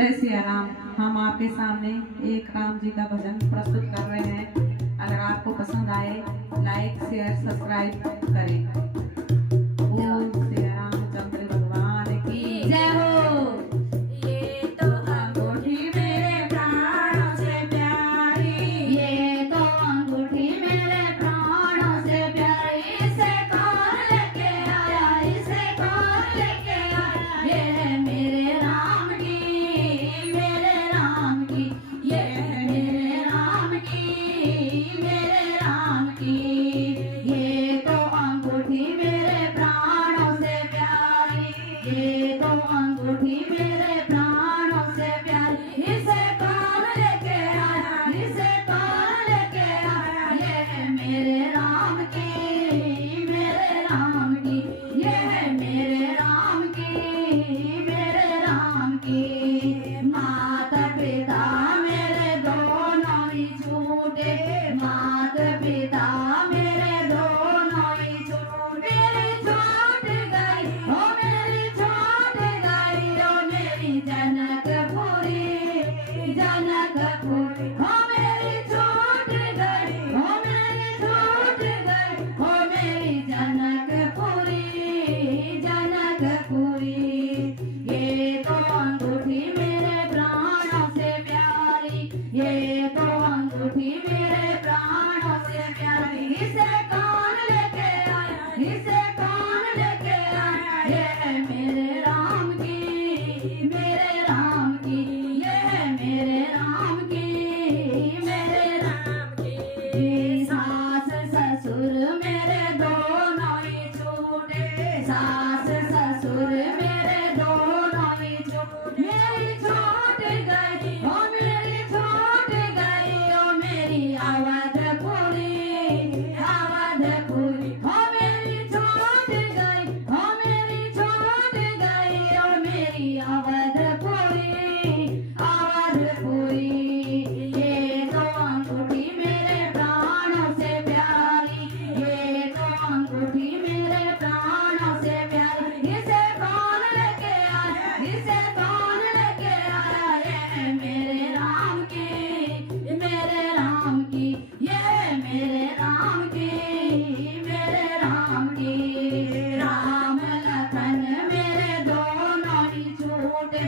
जय सिया राम। हम आपके सामने एक राम जी का भजन प्रस्तुत कर रहे हैं। अगर आपको पसंद आए लाइक शेयर सब्सक्राइब करें। बोल सिया रामचंद्र भगवान की जय हो। ये तो अंगूठी मेरे प्राणों से प्यारी, ये तो अंगूठी मेरे प्राणों से प्यारी। इसे कौन लेके आया, इसे कौन लेके आया? ये है मेरे राम की, मेरे राम की, ये है मेरे राम की, मेरे राम की। ये तो अंगूठी मेरे प्राणों से प्यारी, ये तो अंगूठी मेरे प्राणों से प्यारी। इसे कौन लेके आया, इसे कौन लेके आया? ये है मेरे राम की, मेरे राम की, ये है मेरे राम की, मेरे राम की। माता पिता मेरे दोनों ही छूटे, माता पिता मेरे दोनों ही छूटे। मेरी छूट गई, ओ मेरी छूट गई, ओ मेरी जनकपुरी, जनकपुरी। ओ मेरी छूट गई, ओ मेरी छूट गई, ओ मेरी जनकपुरी, जनकपुरी। ये तो अंगूठी मेरे प्राणों से प्यारी, ये तो अंगूठी मेरे प्राणों से प्यारी। इसे कौन लेके आया, इसे कौन लेके आया? ये है मेरे राम की, मेरे राम की, ये है मेरे राम की, मेरे राम की। सास ससुर मेरे दोनों ही छूटे, सास ससुर मेरे दोनों ही छूटे। मेरी छूट गई, ओ मेरी छूट गई, ओ मेरी अवधपुरी, अवधपुरी। ओ मेरी छूट गई, ओ मेरी छूट गई, ओ मेरी अवधपुरी, अवधपुरी। ये तो अंगूठी मेरे प्राणों से प्यारी, ये तो अंगूठी मेरे प्राणों से प्यारी। इसे कौन लेके आया, इसे कौन लेके आया? ये है मेरे राम की, मेरे राम की, ये है मेरे राम की, मेरे राम की। राम लखन मेरे दोनों ही छूटे,